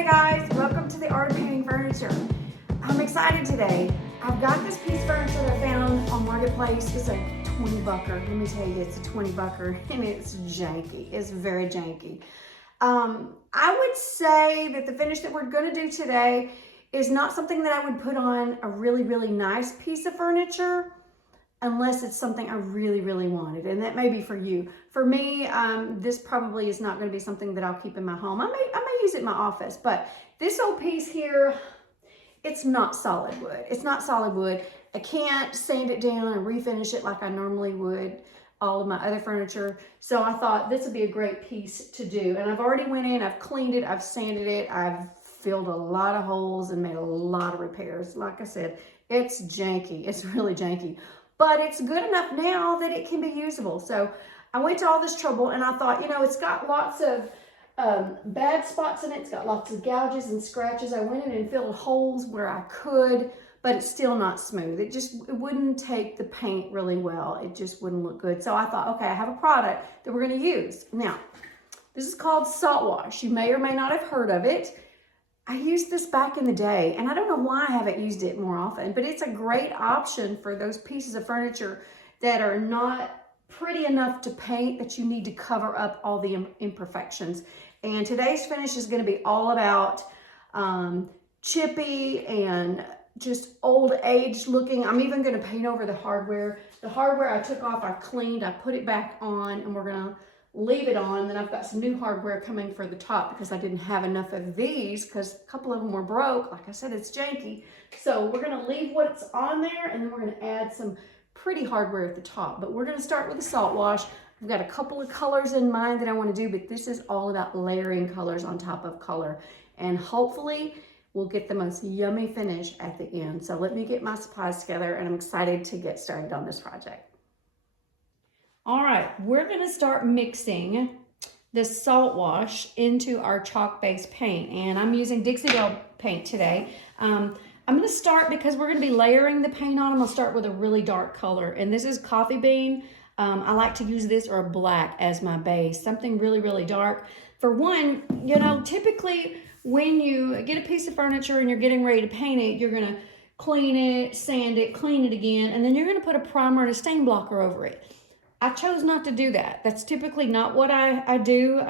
Hey guys, welcome to the Art of Painting Furniture. I'm excited today. I've got this piece of furniture that I found on Marketplace. It's a 20-bucker. Let me tell you, it's a 20-bucker and it's janky. It's very janky. I would say that the finish that we're going to do today is not something that I would put on a really, really nice piece of furniture unless it's something I really, really wanted. And that may be for you. For me, this probably is not going to be something that I'll keep in my home. I may use it in my office, but this old piece here, it's not solid wood. It's not solid wood. I can't sand it down and refinish it like I normally would all of my other furniture. So I thought this would be a great piece to do. And I've already went in, I've cleaned it, I've sanded it, I've filled a lot of holes and made a lot of repairs. Like I said, it's janky. It's really janky. But it's good enough now that it can be usable. So I went to all this trouble and I thought, you know, it's got lots of bad spots in it. It's got lots of gouges and scratches. I went in and filled holes where I could, but it's still not smooth. It wouldn't take the paint really well. It just wouldn't look good. So I thought, okay, I have a product that we're gonna use. Now, this is called Saltwash. You may or may not have heard of it. I used this back in the day, and I don't know why I haven't used it more often, but it's a great option for those pieces of furniture that are not pretty enough to paint, that you need to cover up all the imperfections. And today's finish is going to be all about chippy and just old age looking. I'm even going to paint over the hardware. The hardware I took off, I cleaned, I put it back on, and we're going to leave it on. And then I've got some new hardware coming for the top because I didn't have enough of these because a couple of them were broke. Like I said, it's janky. So we're going to leave what's on there, and then we're going to add some pretty hardware at the top. But we're going to start with the salt wash. I've got a couple of colors in mind that I want to do, but this is all about layering colors on top of color. And hopefully we'll get the most yummy finish at the end. So let me get my supplies together, and I'm excited to get started on this project. All right, we're going to start mixing the salt wash into our chalk-based paint, and I'm using Dixie Belle paint today. I'm going to start, because we're going to be layering the paint on, I'm going to start with a really dark color, and this is coffee bean. I like to use this or black as my base, something really, really dark. For one, you know, typically when you get a piece of furniture and you're getting ready to paint it, you're going to clean it, sand it, clean it again, and then you're going to put a primer and a stain blocker over it. I chose not to do that. That's typically not what I do.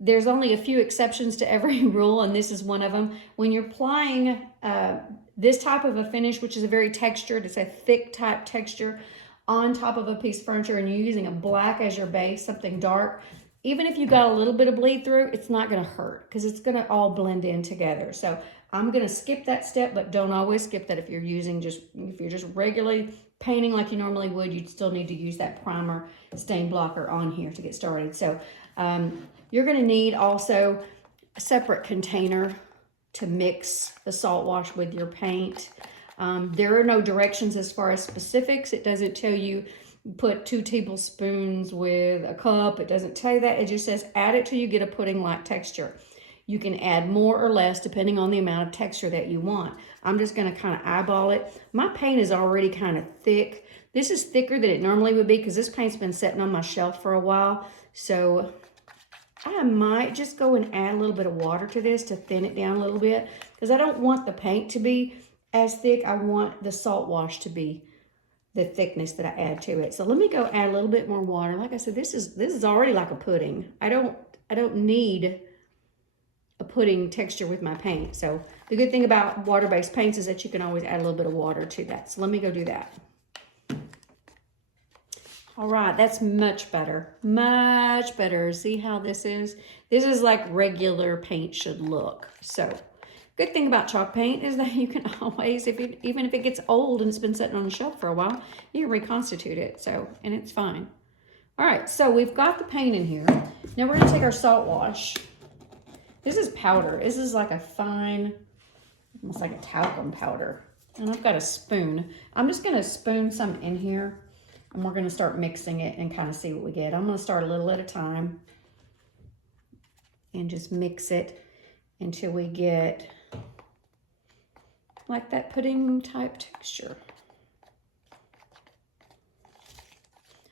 There's only a few exceptions to every rule, and this is one of them. When you're applying this type of a finish, which is a very textured, it's a thick type texture, on top of a piece of furniture, and you're using a black as your base, something dark, even if you got a little bit of bleed through, it's not going to hurt because it's going to all blend in together. So I'm going to skip that step, but don't always skip that. If you're just regularly painting like you normally would, you'd still need to use that primer stain blocker on here to get started. So you're going to need also a separate container to mix the salt wash with your paint. There are no directions as far as specifics. It doesn't tell you put 2 tablespoons with a cup. It doesn't tell you that. It just says add it till you get a pudding-like texture. You can add more or less depending on the amount of texture that you want. I'm just going to kind of eyeball it. My paint is already kind of thick. This is thicker than it normally would be because this paint's been sitting on my shelf for a while. So I might just go and add a little bit of water to this to thin it down a little bit, because I don't want the paint to be as thick. I want the salt wash to be the thickness that I add to it. So let me go add a little bit more water. Like I said, this is already like a pudding. I don't need a pudding texture with my paint. So the good thing about water-based paints is that you can always add a little bit of water to that. So let me go do that. All right, that's much better, much better. See how this is? This is like regular paint should look. So good thing about chalk paint is that you can always, even if it gets old and it's been sitting on the shelf for a while, you can reconstitute it. So, and it's fine. All right, so we've got the paint in here. Now we're gonna take our salt wash. This is powder. This is like a fine, almost like a talcum powder. And I've got a spoon. I'm just gonna spoon some in here, and we're gonna start mixing it and kind of see what we get. I'm gonna start a little at a time and just mix it until we get like that pudding type texture.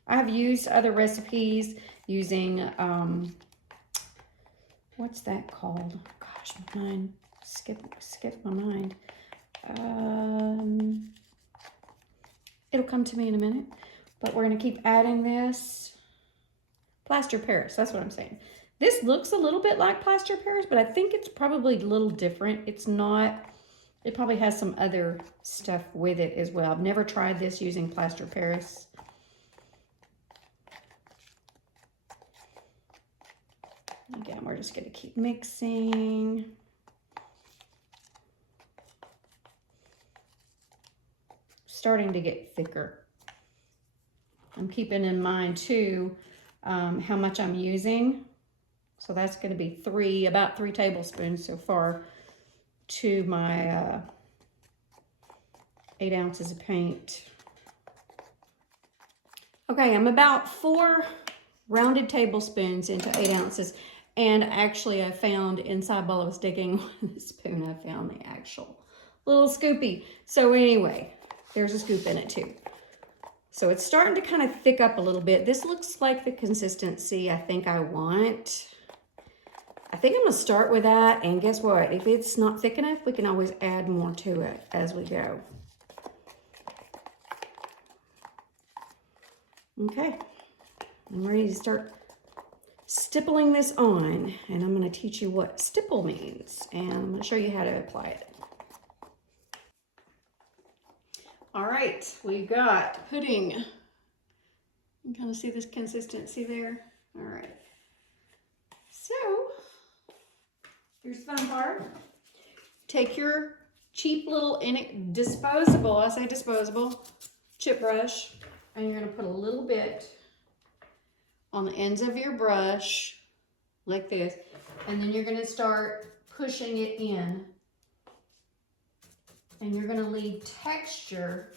I have used other recipes using what's that called? Gosh, my mind skip my mind. It'll come to me in a minute, but we're gonna keep adding this. Plaster Paris, that's what I'm saying. This looks a little bit like Plaster Paris, but I think it's probably a little different. It's not, it probably has some other stuff with it as well. I've never tried this using Plaster Paris. Again, we're just gonna keep mixing. Starting to get thicker. I'm keeping in mind too, how much I'm using. So that's going to be about 3 tablespoons so far to my 8 ounces of paint. Okay, I'm about 4 rounded tablespoons into 8 ounces. And actually I found inside while I was digging with the spoon, I found the actual little scoopy. So anyway, there's a scoop in it too. So it's starting to kind of thick up a little bit. This looks like the consistency I think I want. I think I'm gonna start with that, and guess what? If it's not thick enough, we can always add more to it as we go. Okay, I'm ready to start stippling this on, and I'm gonna teach you what stipple means, and I'm gonna show you how to apply it. All right, we've got pudding. You can kind of see this consistency there. All right. So, here's the fun part. Take your cheap little disposable, I say disposable, chip brush, and you're gonna put a little bit on the ends of your brush, like this, and then you're gonna start pushing it in. And you're gonna leave texture.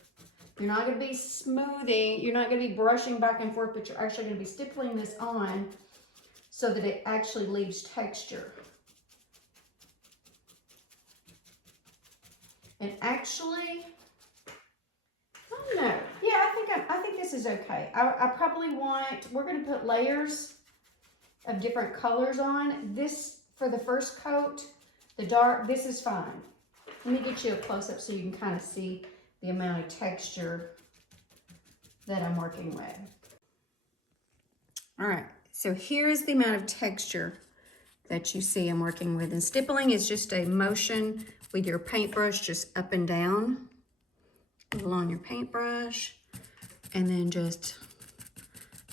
You're not gonna be smoothing, you're not gonna be brushing back and forth, but you're actually gonna be stippling this on so that it actually leaves texture. And actually, I don't know. Yeah, I think this is okay. I probably we're gonna put layers of different colors on. This, for the first coat, the dark, this is fine. Let me get you a close-up so you can kind of see the amount of texture that I'm working with. All right, so here's the amount of texture that you see I'm working with. And stippling is just a motion with your paintbrush just up and down along your paintbrush, and then just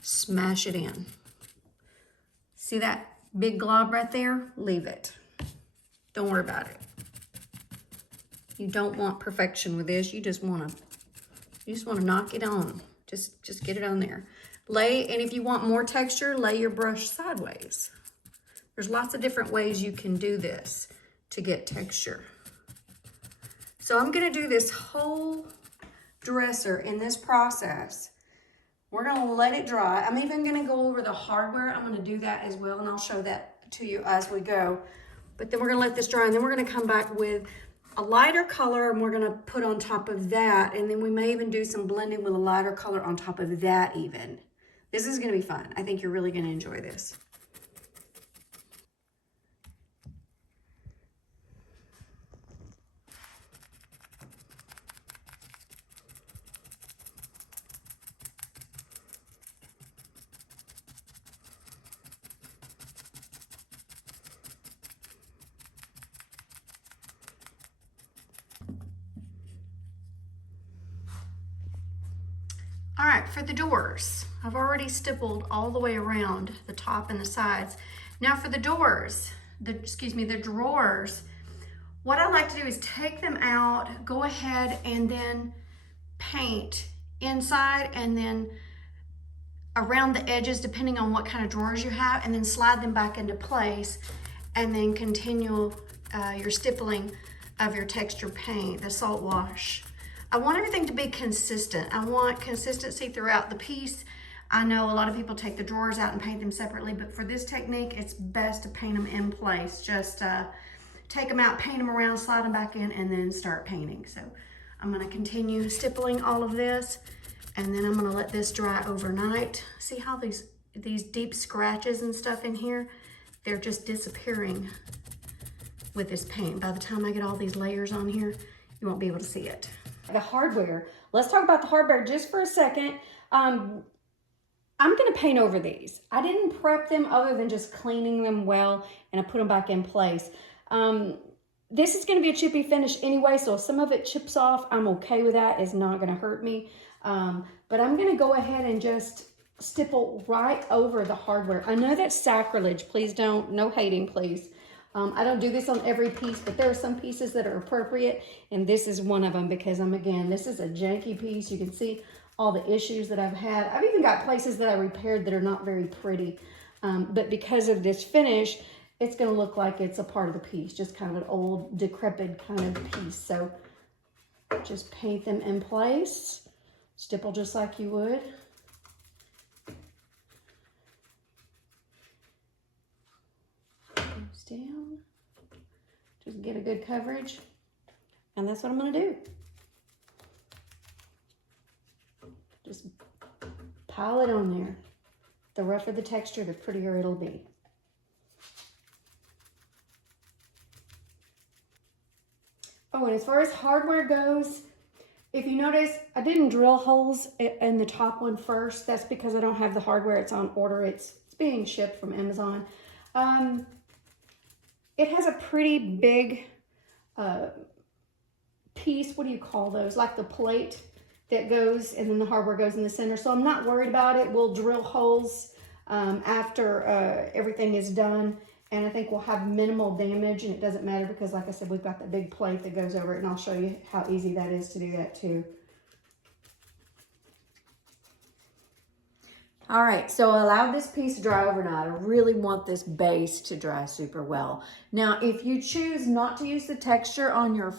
smash it in. See that big glob right there? Leave it. Don't worry about it. You don't want perfection with this. You just want to knock it on. Just get it on there. And if you want more texture, lay your brush sideways. There's lots of different ways you can do this to get texture. So I'm going to do this whole dresser in this process. We're going to let it dry. I'm even going to go over the hardware. I'm going to do that as well, and I'll show that to you as we go. But then we're going to let this dry, and then we're going to come back with a lighter color, and we're going to put on top of that, and then we may even do some blending with a lighter color on top of that even. This is going to be fun. I think you're really going to enjoy this. All right, for the doors, I've already stippled all the way around the top and the sides. Now for the doors, the drawers, what I like to do is take them out, go ahead and then paint inside and then around the edges, depending on what kind of drawers you have, and then slide them back into place, and then continue your stippling of your texture paint, the Saltwash. I want everything to be consistent. I want consistency throughout the piece. I know a lot of people take the drawers out and paint them separately, but for this technique, it's best to paint them in place. Just take them out, paint them around, slide them back in, and then start painting. So I'm gonna continue stippling all of this, and then I'm gonna let this dry overnight. See how these deep scratches and stuff in here? they're just disappearing with this paint. By the time I get all these layers on here, you won't be able to see it. The hardware. Let's talk about the hardware just for a second. I'm gonna paint over these. I didn't prep them other than just cleaning them well, and I put them back in place. This is gonna be a chippy finish anyway, so if some of it chips off, I'm okay with that. It's not gonna hurt me. But I'm gonna go ahead and just stipple right over the hardware. I know that's sacrilege. Please don't, no hating, please. I don't do this on every piece, but there are some pieces that are appropriate, and this is one of them because again, this is a janky piece. You can see all the issues that I've had. I've even got places that I repaired that are not very pretty, but because of this finish, it's gonna look like it's a part of the piece, just kind of an old, decrepit kind of piece. So just paint them in place, stipple just like you would. Goes down, just get a good coverage, and that's what I'm gonna do. Just pile it on there. The rougher the texture, the prettier it'll be. Oh, and as far as hardware goes, if you notice, I didn't drill holes in the top one first. That's because I don't have the hardware. It's on order. It's being shipped from Amazon. It has a pretty big piece. What do you call those? Like the plate that goes, and then the hardware goes in the center. So I'm not worried about it. We'll drill holes after everything is done. And I think we'll have minimal damage, and it doesn't matter because, like I said, we've got that big plate that goes over it, and I'll show you how easy that is to do that too. All right, so I allowed this piece to dry overnight. I really want this base to dry super well. Now, if you choose not to use the texture on your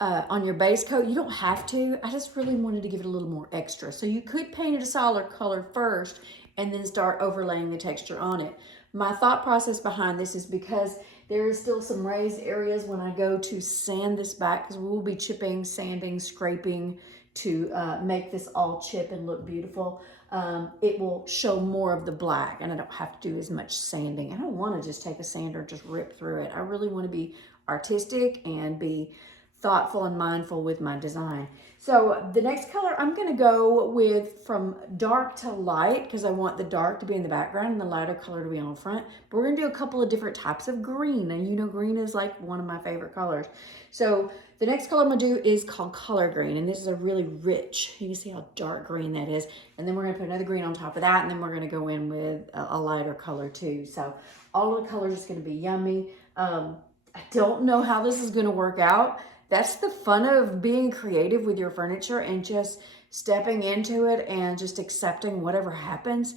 on your base coat, you don't have to. I just really wanted to give it a little more extra. So you could paint it a solid color first and then start overlaying the texture on it. My thought process behind this is because there is still some raised areas when I go to sand this back, because we will be chipping, sanding, scraping to make this all chip and look beautiful. It will show more of the black, and I don't have to do as much sanding. I don't want to just take a sander and just rip through it. I really want to be artistic and be thoughtful and mindful with my design. So the next color I'm going to go with from dark to light, because I want the dark to be in the background and the lighter color to be on front. But we're going to do a couple of different types of green, and you know green is like one of my favorite colors. So the next color I'm going to do is called color green, and this is a really rich, you can see how dark green that is. And then we're going to put another green on top of that, and then we're going to go in with a lighter color too. So all of the colors is going to be yummy. I don't know how this is going to work out. That's the fun of being creative with your furniture and just stepping into it and just accepting whatever happens.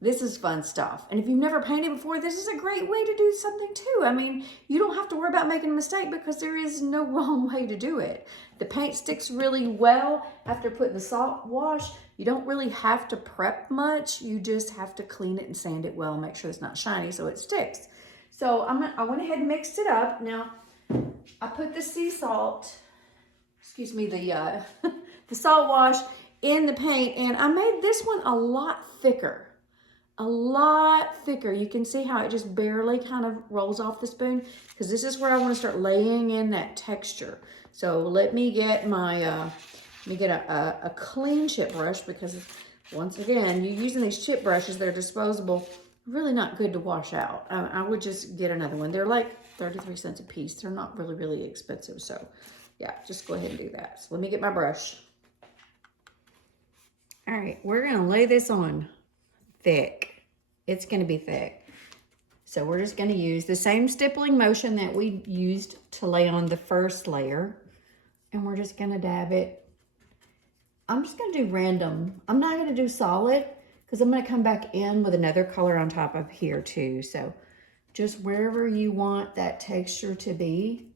This is fun stuff. And if you've never painted before, this is a great way to do something too. I mean, you don't have to worry about making a mistake because there is no wrong way to do it. The paint sticks really well after putting the salt wash. You don't really have to prep much. You just have to clean it and sand it well, make sure it's not shiny so it sticks. So I went ahead and mixed it up. Now, I put the sea salt, excuse me, the salt wash in the paint, and I made this one a lot thicker. You can see how it just barely kind of rolls off the spoon, because this is where I want to start laying in that texture. So let me get my, a clean chip brush, because once again, you're using these chip brushes, they're disposable, really not good to wash out. I would just get another one. They're like 33 cents a piece. They're not really, really expensive. So yeah, just go ahead and do that. So let me get my brush. All right, we're gonna lay this on thick. It's gonna be thick. So we're just gonna use the same stippling motion that we used to lay on the first layer. And we're just gonna dab it. I'm just gonna do random. I'm not gonna do solid, because I'm gonna come back in with another color on top of here too. So just wherever you want that texture to be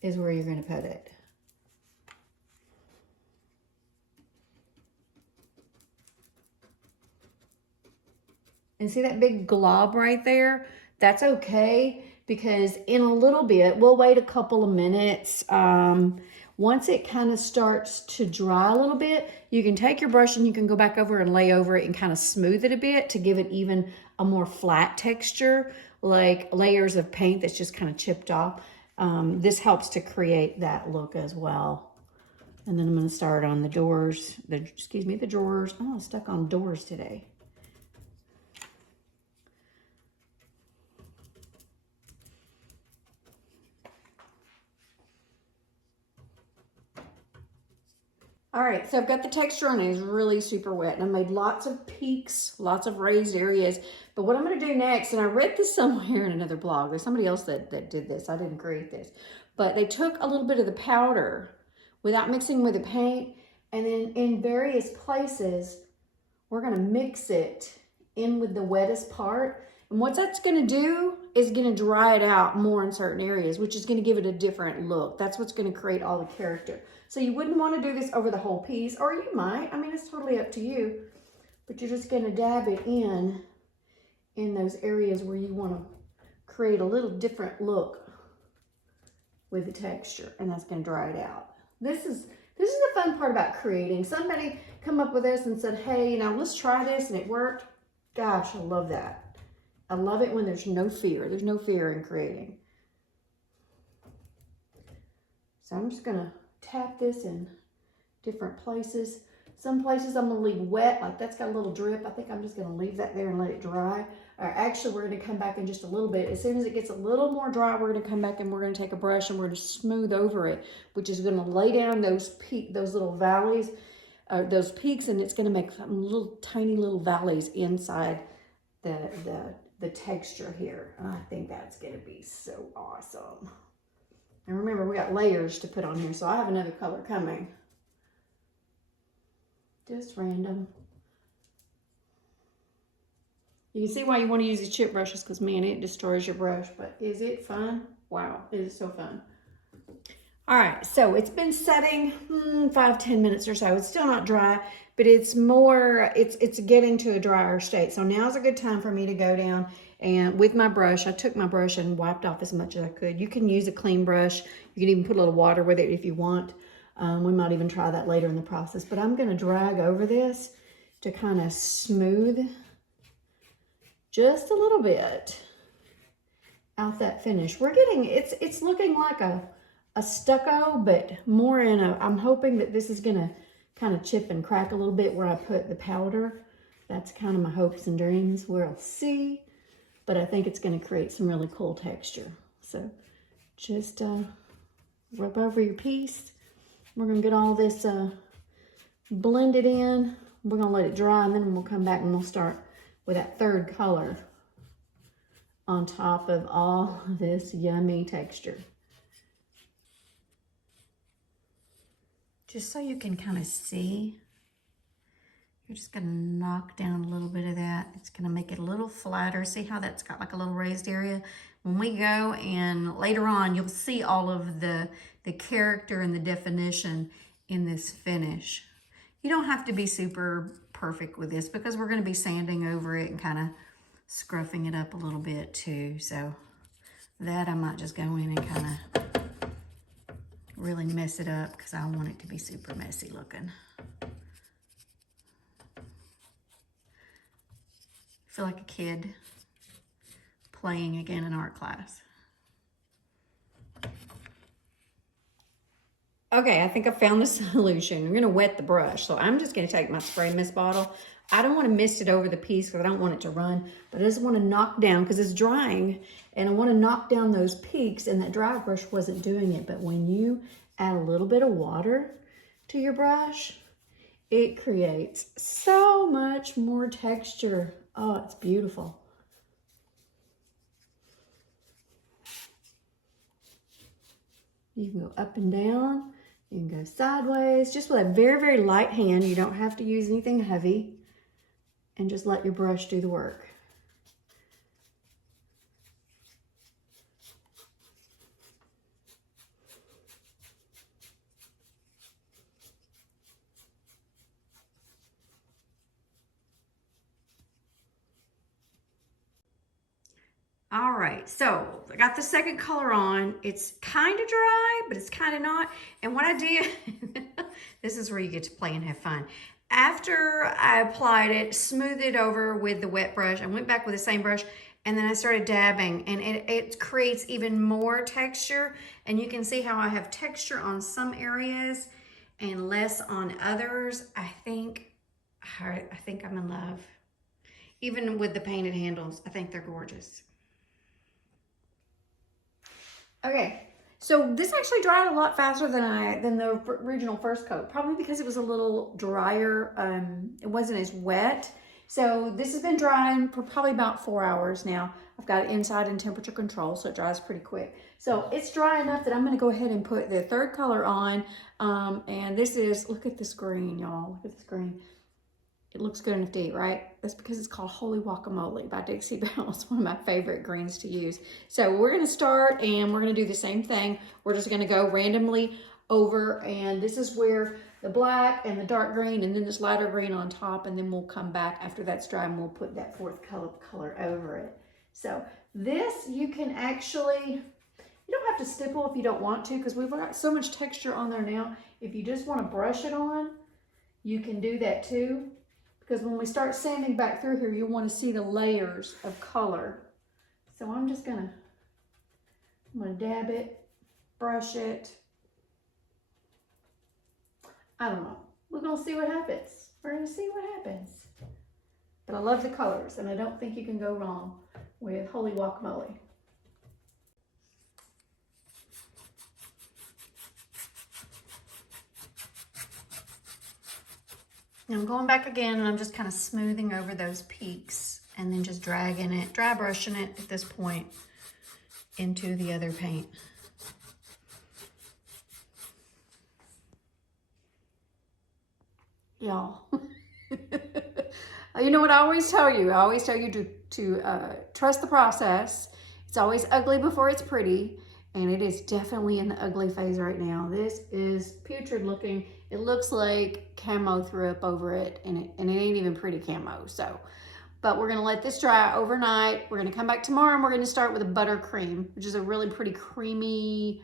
is where you're gonna put it. And see that big glob right there? That's okay, because in a little bit, we'll wait a couple of minutes. Once it kind of starts to dry a little bit, you can take your brush and you can go back over and lay over it and kind of smooth it a bit to give it even a more flat texture, like layers of paint that's just kind of chipped off. This helps to create that look as well. And then I'm going to start on the doors, the drawers. Oh, I'm stuck on doors today. All right, so I've got the texture on it. It's really super wet, and I made lots of peaks, lots of raised areas. But what I'm going to do next, and I read this somewhere in another blog. There's somebody else that did this. I didn't create this. But they took a little bit of the powder without mixing with the paint, and then in various places, we're going to mix it in with the wettest part. And what that's going to do is going to dry it out more in certain areas, which is going to give it a different look. That's what's going to create all the character. So you wouldn't want to do this over the whole piece, or you might. I mean, it's totally up to you. But you're just going to dab it in those areas where you want to create a little different look with the texture, and that's going to dry it out. This is the fun part about creating. Somebody come up with this and said, hey, let's try this, and it worked. Gosh, I love that. I love it when there's no fear. There's no fear in creating. So I'm just going to tap this in different places. Some places I'm going to leave wet, like that's got a little drip. I think I'm just going to leave that there and let it dry. Or actually, we're going to come back in just a little bit. As soon as it gets a little more dry, we're going to come back and we're going to take a brush and we're going to smooth over it, which is going to lay down those little valleys, those peaks, and it's going to make some little tiny little valleys inside the texture here. I think that's going to be so awesome. And remember, we got layers to put on here, so I have another color coming. Just random. You can see why you want to use these chip brushes, because man, it destroys your brush. But is it fun? Wow, it is so fun. All right, so it's been setting 5-10 minutes or so. It's still not dry, but it's getting to a drier state. So now's a good time for me to go down and with my brush, I took my brush and wiped off as much as I could. You can use a clean brush. You can even put a little water with it if you want. We might even try that later in the process, but I'm gonna drag over this to kind of smooth just a little bit out that finish. We're getting, it's looking like a stucco, but more in I'm hoping that this is gonna kind of chip and crack a little bit where I put the powder. That's kind of my hopes and dreams. We'll see, but I think it's gonna create some really cool texture. So just rub over your piece. We're gonna get all this blended in. We're gonna let it dry, and then we'll come back and we'll start with that third color on top of all this yummy texture. Just so you can kind of see, you're just gonna knock down a little bit of that. It's gonna make it a little flatter. See how that's got like a little raised area? When we go and later on, you'll see all of the character and the definition in this finish. You don't have to be super perfect with this because we're gonna be sanding over it and kind of scruffing it up a little bit too. So that I might just go in and kind of really mess it up because I want it to be super messy looking. I feel like a kid playing again in art class. Okay, I think I found the solution. I'm gonna wet the brush. So I'm just gonna take my spray mist bottle. I don't wanna mist it over the piece because I don't want it to run, but I just wanna knock down, because it's drying, and I wanna knock down those peaks, and that dry brush wasn't doing it. But when you add a little bit of water to your brush, it creates so much more texture. Oh, it's beautiful. You can go up and down. You can go sideways, just with a very, very light hand. You don't have to use anything heavy, and just let your brush do the work. All right, so I got the second color on. It's kind of dry, but it's kind of not. And what I did, this is where you get to play and have fun. after I applied it, smoothed it over with the wet brush, I went back with the same brush and then I started dabbing, and it creates even more texture. And you can see how I have texture on some areas and less on others. I think I'm in love. Even with the painted handles, I think they're gorgeous. Okay, so this actually dried a lot faster than the original first coat, probably because it was a little drier. It wasn't as wet. So this has been drying for probably about 4 hours now. I've got it inside in temperature control, so it dries pretty quick. So it's dry enough that I'm gonna go ahead and put the third color on. And this is, look at this green, y'all, look at this green. It looks good enough to eat, right? That's because it's called Holy Guacamole by Dixie Belle. It's one of my favorite greens to use. So we're gonna start and we're gonna do the same thing. We're just gonna go randomly over, and this is where the black and the dark green and then this lighter green on top, and then we'll come back after that's dry and we'll put that fourth color over it. So this you can actually, you don't have to stipple if you don't want to, because we've got so much texture on there now. If you just wanna brush it on, you can do that too. Because when we start sanding back through here, you'll want to see the layers of color. So I'm gonna dab it, brush it. I don't know. We're gonna see what happens. We're gonna see what happens. But I love the colors, and I don't think you can go wrong with Holy Guacamole. Now I'm going back again, and I'm just kind of smoothing over those peaks and then just dragging it, dry brushing it at this point into the other paint. Y'all, you know what I always tell you? I always tell you to trust the process. It's always ugly before it's pretty, and it is definitely in the ugly phase right now. This is putrid looking. It looks like camo threw up over it, and it ain't even pretty camo. So, but we're gonna let this dry overnight. We're gonna come back tomorrow, and we're gonna start with a buttercream, which is a really pretty creamy,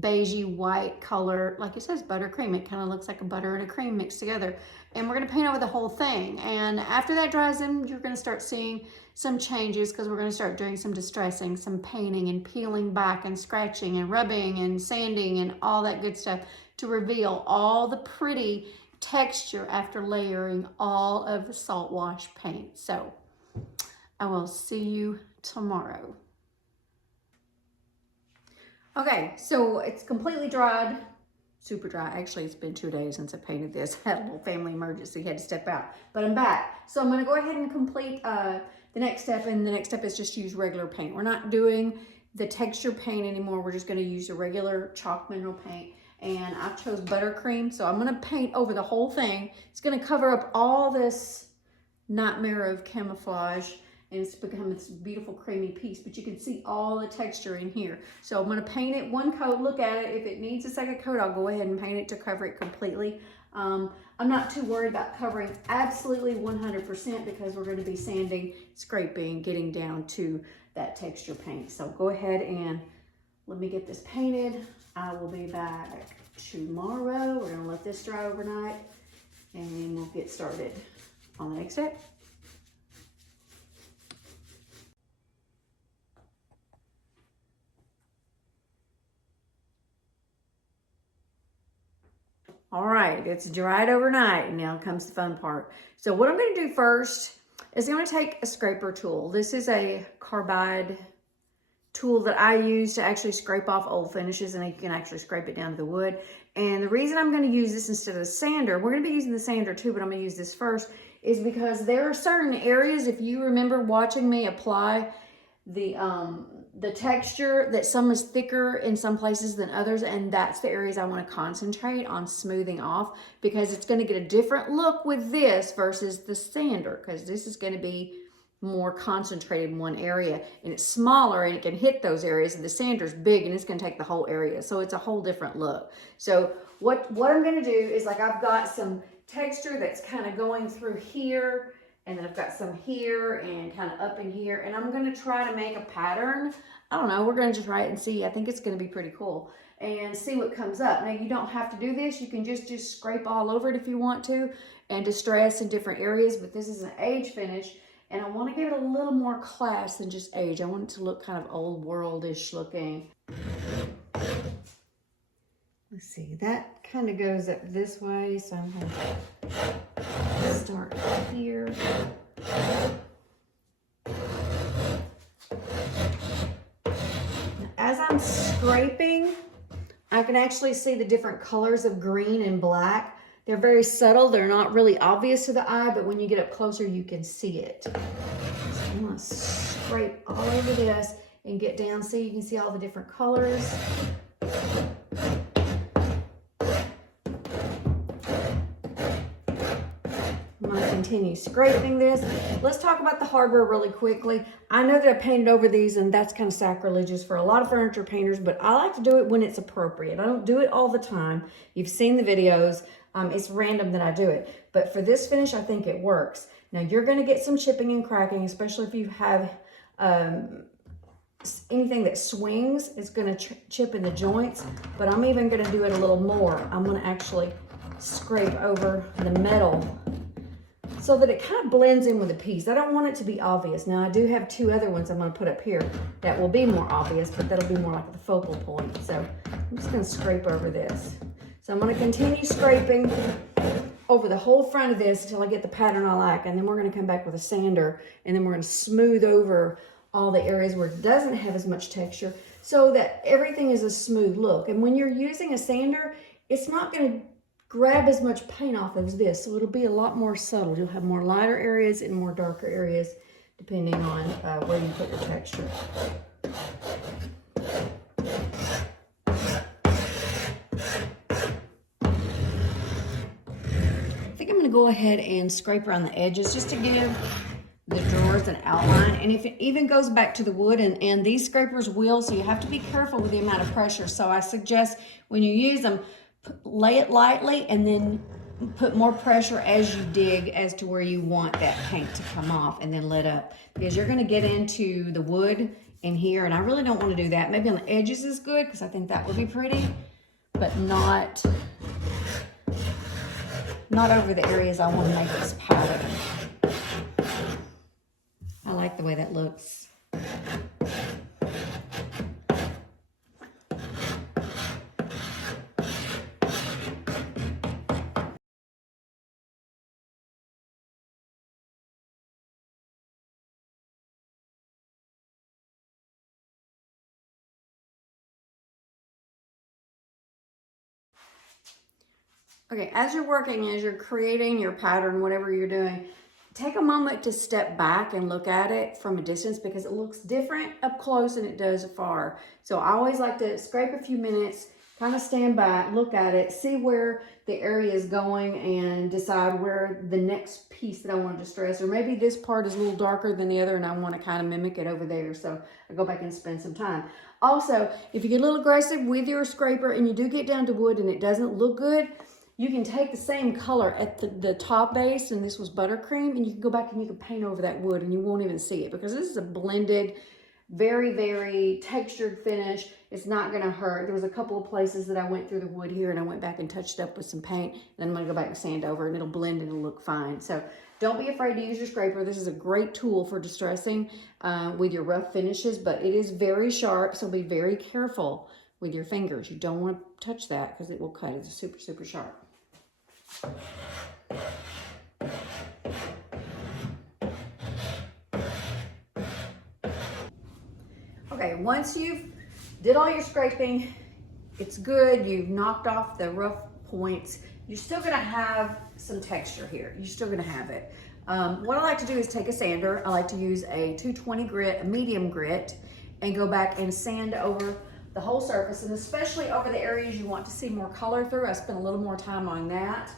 beigey white color. Like it says buttercream, it kind of looks like a butter and a cream mixed together. And we're gonna paint over the whole thing. And after that dries in, you're gonna start seeing some changes, because we're gonna start doing some distressing, some painting and peeling back and scratching and rubbing and sanding and all that good stuff to reveal all the pretty texture after layering all of the Saltwash paint. So I will see you tomorrow. Okay, so it's completely dried, super dry. Actually, it's been 2 days since I painted this. I had a little family emergency, had to step out, but I'm back. So I'm gonna go ahead and complete the next step, and the next step is just use regular paint. We're not doing the texture paint anymore. We're just gonna use the regular chalk mineral paint, and I chose buttercream. So I'm gonna paint over the whole thing. It's gonna cover up all this nightmare of camouflage, and it's become this beautiful creamy piece, but you can see all the texture in here. So I'm gonna paint it one coat, look at it. If it needs a second coat, I'll go ahead and paint it to cover it completely. I'm not too worried about covering absolutely 100%, because we're gonna be sanding, scraping, getting down to that texture paint. So go ahead and let me get this painted. I will be back tomorrow. We're gonna let this dry overnight, and then we'll get started on the next step. All right, it's dried overnight, and now comes the fun part. So what I'm going to do first is I'm going to take a scraper tool. This is a carbide tool that I use to actually scrape off old finishes, and you can actually scrape it down to the wood. And the reason I'm going to use this instead of the sander, we're going to be using the sander too, but I'm going to use this first, is because there are certain areas, if you remember watching me apply the texture, that some is thicker in some places than others, and that's the areas I want to concentrate on smoothing off, because it's going to get a different look with this versus the sander, because this is going to be more concentrated in one area, and it's smaller and it can hit those areas, and the sander's big and it's going to take the whole area, so it's a whole different look. So what I'm going to do is, like, I've got some texture that's kind of going through here, and then I've got some here and kind of up in here, and I'm going to try to make a pattern I don't know, we're gonna just try it and see. I think it's gonna be pretty cool and see what comes up. Now you don't have to do this. You can just scrape all over it if you want to and distress in different areas, but this is an age finish and I want to give it a little more class than just age. I want it to look kind of old world-ish looking. Let's see, that kind of goes up this way, so I'm gonna start here. As I'm scraping, I can actually see the different colors of green and black. They're very subtle. They're not really obvious to the eye, but when you get up closer, you can see it. So I'm gonna scrape all over this and get down so you can see all the different colors. I'm going to continue scraping this. Let's talk about the hardware really quickly. I know that I painted over these and that's kind of sacrilegious for a lot of furniture painters, but I like to do it when it's appropriate. I don't do it all the time. You've seen the videos. It's random that I do it. But for this finish, I think it works. Now you're going to get some chipping and cracking, especially if you have anything that swings. It's going to chip in the joints, but I'm even going to do it a little more. I'm going to actually scrape over the metal so that it kind of blends in with the piece. I don't want it to be obvious. Now I do have two other ones I'm going to put up here that will be more obvious, but that'll be more like the focal point. So I'm just going to scrape over this. So I'm going to continue scraping over the whole front of this until I get the pattern I like, and then we're going to come back with a sander, and then we're going to smooth over all the areas where it doesn't have as much texture so that everything is a smooth look. And when you're using a sander, it's not going to grab as much paint off as this, so it'll be a lot more subtle. You'll have more lighter areas and more darker areas depending on where you put your texture. I think I'm going to go ahead and scrape around the edges just to give the drawers an outline. And if it even goes back to the wood, and these scrapers will, so you have to be careful with the amount of pressure. So I suggest when you use them, lay it lightly and then put more pressure as you dig as to where you want that paint to come off, and then let up, because you're going to get into the wood in here, and I really don't want to do that. Maybe on the edges is good because I think that would be pretty, but not over the areas I want to make this pattern. I like the way that looks. Okay, as you're working, as you're creating your pattern, whatever you're doing, take a moment to step back and look at it from a distance, because it looks different up close than it does far. So I always like to scrape a few minutes, kind of stand back, look at it, see where the area is going, and decide where the next piece that I want to distress, or maybe this part is a little darker than the other and I want to kind of mimic it over there. So I go back and spend some time. Also, if you get a little aggressive with your scraper and you do get down to wood and it doesn't look good, you can take the same color at the top base, and this was buttercream, and you can go back and you can paint over that wood and you won't even see it, because this is a blended, very, very textured finish. It's not gonna hurt. There was a couple of places that I went through the wood here and I went back and touched up with some paint, and then I'm gonna go back and sand over, and it'll blend and it'll look fine. So don't be afraid to use your scraper. This is a great tool for distressing with your rough finishes, but it is very sharp, so be very careful with your fingers. You don't want to touch that because it will cut. It's super, super sharp. Okay, once you've did all your scraping, it's good, you've knocked off the rough points, you're still gonna have some texture here. You're still gonna have it. What I like to do is take a sander. I like to use a 220 grit, a medium grit, and go back and sand over the whole surface, and especially over the areas you want to see more color through. I spend a little more time on that.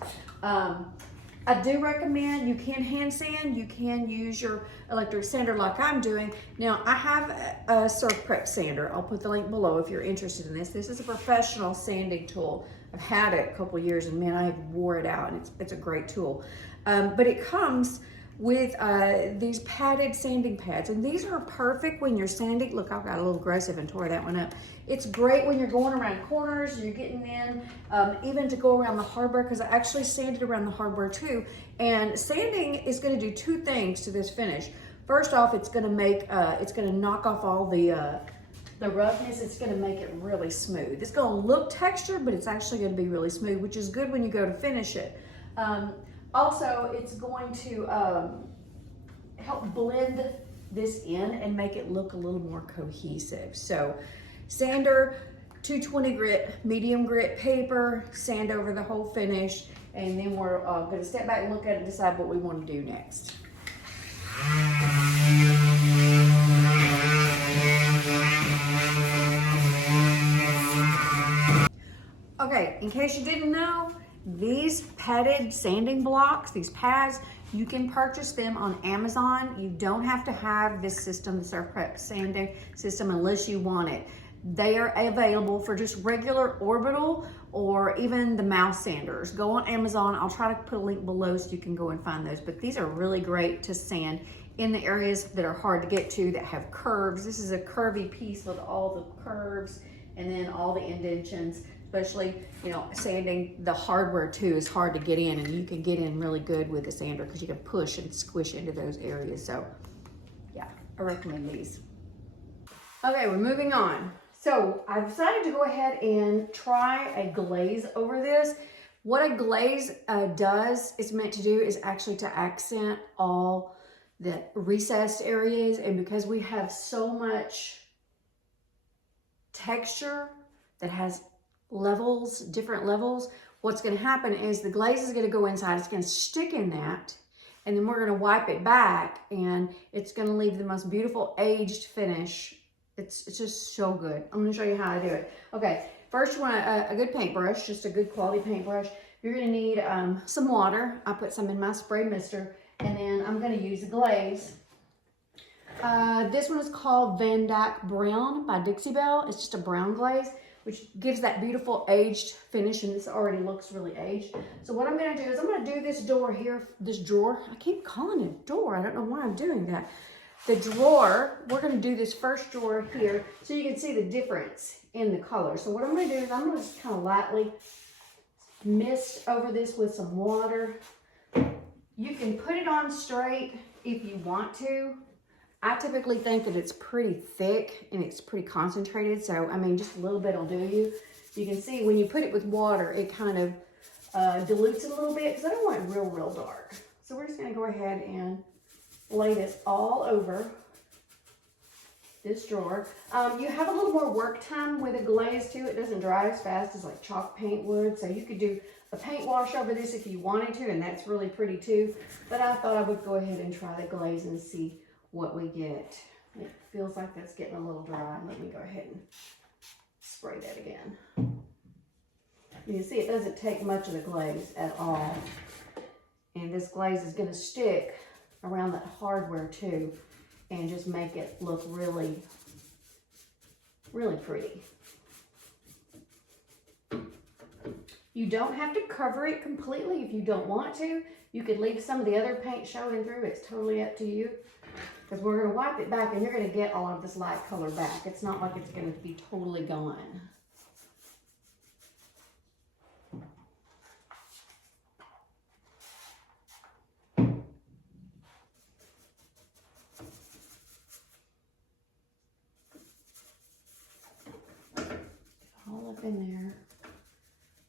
I do recommend, you can hand sand, you can use your electric sander like I'm doing. Now I have a Surf Prep sander. I'll put the link below if you're interested in this. This is a professional sanding tool. I've had it a couple years and man, I wore it out, and it's a great tool. But it comes with these padded sanding pads. And these are perfect when you're sanding. Look, I've got a little aggressive and tore that one up. It's great when you're going around corners, you're getting in, even to go around the hardware, because I actually sanded around the hardware too. And sanding is gonna do two things to this finish. First off, it's gonna make, it's gonna knock off all the roughness. It's gonna make it really smooth. It's gonna look textured, but it's actually gonna be really smooth, which is good when you go to finish it. Also, it's going to help blend this in and make it look a little more cohesive. So sander, 220 grit, medium grit paper, sand over the whole finish, and then we're gonna step back and look at it and decide what we want to do next. Okay, in case you didn't know, these padded sanding blocks, these pads, you can purchase them on Amazon. You don't have to have this system, the Surf Prep sanding system, unless you want it. They are available for just regular orbital or even the mouse sanders. Go on Amazon. I'll try to put a link below so you can go and find those. But these are really great to sand in the areas that are hard to get to, that have curves. This is a curvy piece with all the curves and then all the indentions. Especially, you know, sanding the hardware too is hard to get in, and you can get in really good with the sander because you can push and squish into those areas. So yeah, I recommend these. Okay, we're moving on. So I decided to go ahead and try a glaze over this. What a glaze does, is meant to do, is actually to accent all the recessed areas. And because we have so much texture that has levels, different levels, what's going to happen is the glaze is going to go inside, it's going to stick in that, and then we're going to wipe it back, and it's going to leave the most beautiful aged finish. It's just so good. I'm going to show you how to do it. Okay, first you want a good paintbrush, just a good quality paintbrush. You're going to need some water. I put some in my spray mister, and then I'm going to use the glaze. This one is called Van Dyke Brown by Dixie Belle. It's just a brown glaze, which gives that beautiful aged finish, and this already looks really aged. So what I'm gonna do is I'm gonna do this door here, this drawer. I keep calling it a door. I don't know why I'm doing that. The drawer, we're gonna do this first drawer here so you can see the difference in the color. So what I'm gonna do is I'm gonna just kind of lightly mist over this with some water. You can put it on straight if you want to. I typically think that it's pretty thick and it's pretty concentrated. So, I mean, just a little bit will do you. You can see when you put it with water, it kind of dilutes it a little bit because I don't want it real dark. So we're just going to go ahead and lay this all over this drawer. You have a little more work time with a glaze too. It doesn't dry as fast as like chalk paint would. So you could do a paint wash over this if you wanted to, and that's really pretty too. But I thought I would go ahead and try the glaze and see what we get. It feels like that's getting a little dry. Let me go ahead and spray that again. You can see it doesn't take much of the glaze at all. And this glaze is going to stick around that hardware too and just make it look really pretty. You don't have to cover it completely if you don't want to. You could leave some of the other paint showing through. It's totally up to you. Because we're going to wipe it back and you're going to get all of this light color back. It's not like it's going to be totally gone. All up in there.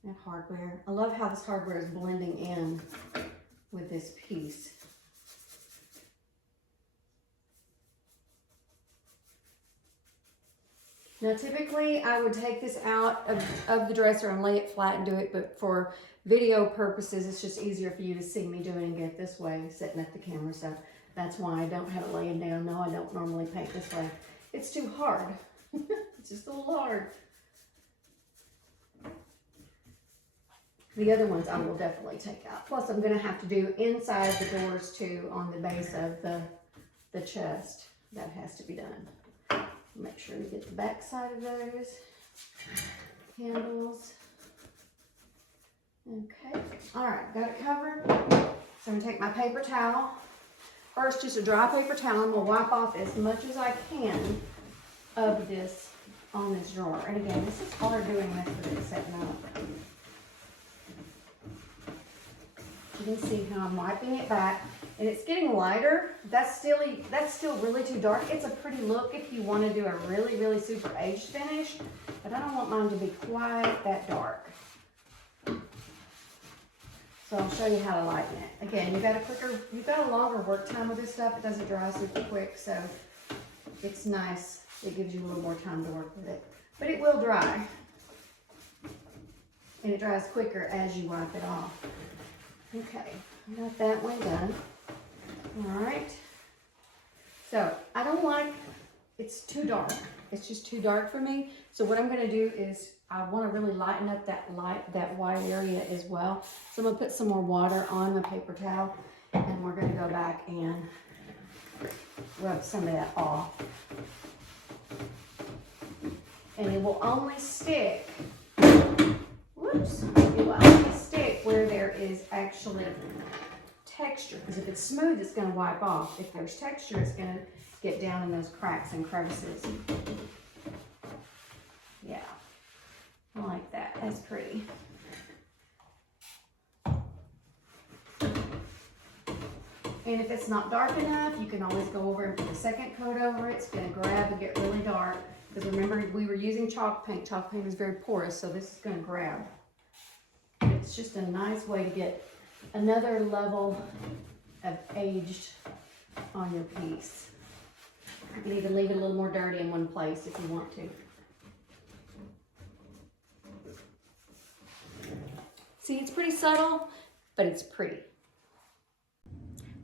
That hardware. I love how this hardware is blending in with this piece. Now typically I would take this out of the dresser and lay it flat and do it, but for video purposes it's just easier for you to see me doing it this way, setting up the camera, so that's why I don't have it laying down. No, I don't normally paint this way. It's too hard. It's just a little hard. The other ones I will definitely take out. Plus I'm going to have to do inside the doors too on the base of the chest. That has to be done. Make sure you get the back side of those handles. Okay, all right, got it covered. So I'm gonna take my paper towel First, just a dry paper towel. I'm gonna wipe off as much as I can of this on this drawer. And again, this is hard doing this with it setting up. You can see how I'm wiping it back, and it's getting lighter. That's still really too dark. It's a pretty look if you want to do a really, really super aged finish, but I don't want mine to be quite that dark. So I'll show you how to lighten it. Again, you've got a longer work time with this stuff. It doesn't dry super quick, so it's nice. It gives you a little more time to work with it. But it will dry. And it dries quicker as you wipe it off. Okay, I got that one done. All right. So I don't like, it's too dark. It's just too dark for me. So what I'm gonna do is I wanna really lighten up that white area as well. So I'm gonna put some more water on the paper towel, and we're gonna go back and rub some of that off. And it will only stick, whoops, it will only stick where there is actually texture. Because if it's smooth, it's gonna wipe off. If there's texture, it's gonna get down in those cracks and crevices. Yeah, I like that, that's pretty. And if it's not dark enough, you can always go over and put a second coat over it. It's gonna grab and get really dark. Because remember, we were using chalk paint. Chalk paint is very porous, so this is gonna grab. It's just a nice way to get another level of aged on your piece. You can even leave it a little more dirty in one place if you want to. See, it's pretty subtle, but it's pretty.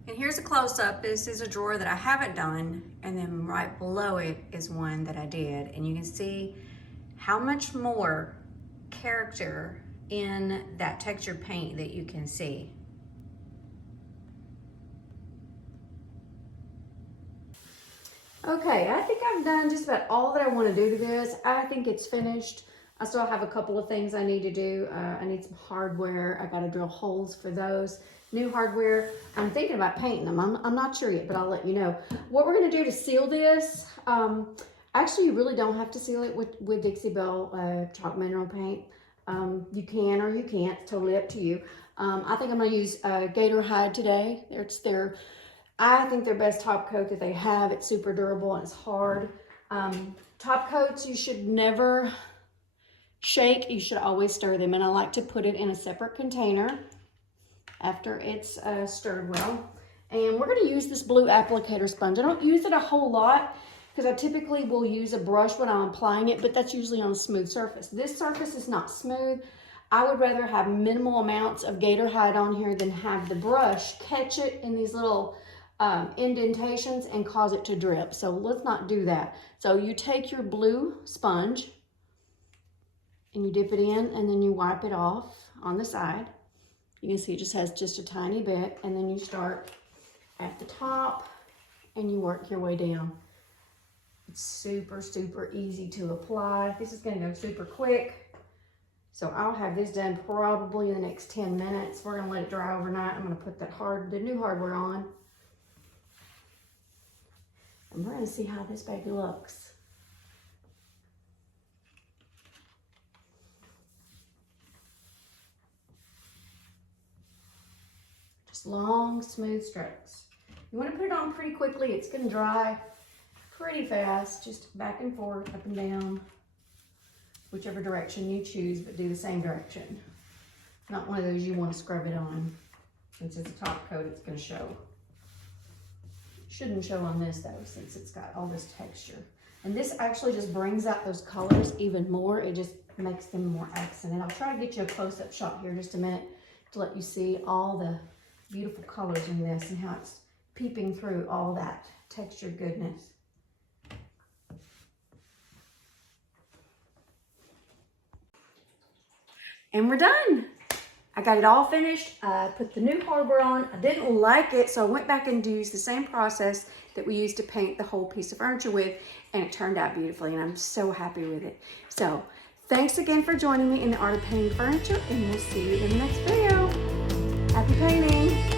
And here's a close-up. This is a drawer that I haven't done, and then right below it is one that I did. And you can see how much more character in that textured paint that you can see. Okay, I think I've done just about all that I want to do to this. I think it's finished. I still have a couple of things I need to do. I need some hardware. I got to drill holes for those. New hardware. I'm thinking about painting them. I'm not sure yet, but I'll let you know. What we're going to do to seal this, actually you really don't have to seal it with Dixie Belle chalk mineral paint. You can or you can't. It's totally up to you. I think I'm going to use gator hide today. I think their best top coat that they have. It's super durable and it's hard. Top coats you should never shake. You should always stir them, and I like to put it in a separate container after it's stirred well. And we're going to use this blue applicator sponge. I don't use it a whole lot because I typically will use a brush when I'm applying it, but that's usually on a smooth surface. This surface is not smooth. I would rather have minimal amounts of gator hide on here than have the brush catch it in these little indentations and cause it to drip. So let's not do that. So you take your blue sponge and you dip it in, and then you wipe it off on the side. You can see it just has just a tiny bit, and then you start at the top and you work your way down. It's super, super easy to apply. This is gonna go super quick. So I'll have this done probably in the next 10 minutes. We're gonna let it dry overnight. I'm gonna put the new hardware on. And we're gonna see how this baby looks. Long, smooth strokes. You want to put it on pretty quickly. It's going to dry pretty fast, just back and forth, up and down, whichever direction you choose, but do the same direction. Not one of those you want to scrub it on. Since it's a top coat, it's going to show. Shouldn't show on this though, since it's got all this texture. And this actually just brings out those colors even more. It just makes them more accented. I'll try to get you a close-up shot here in just a minute to let you see all the beautiful colors in this and how it's peeping through all that textured goodness. And we're done. I got it all finished. I put the new hardware on. I didn't like it, so I went back and used the same process that we used to paint the whole piece of furniture with, and it turned out beautifully, and I'm so happy with it. So thanks again for joining me in the art of painting furniture, and we'll see you in the next video. Happy painting!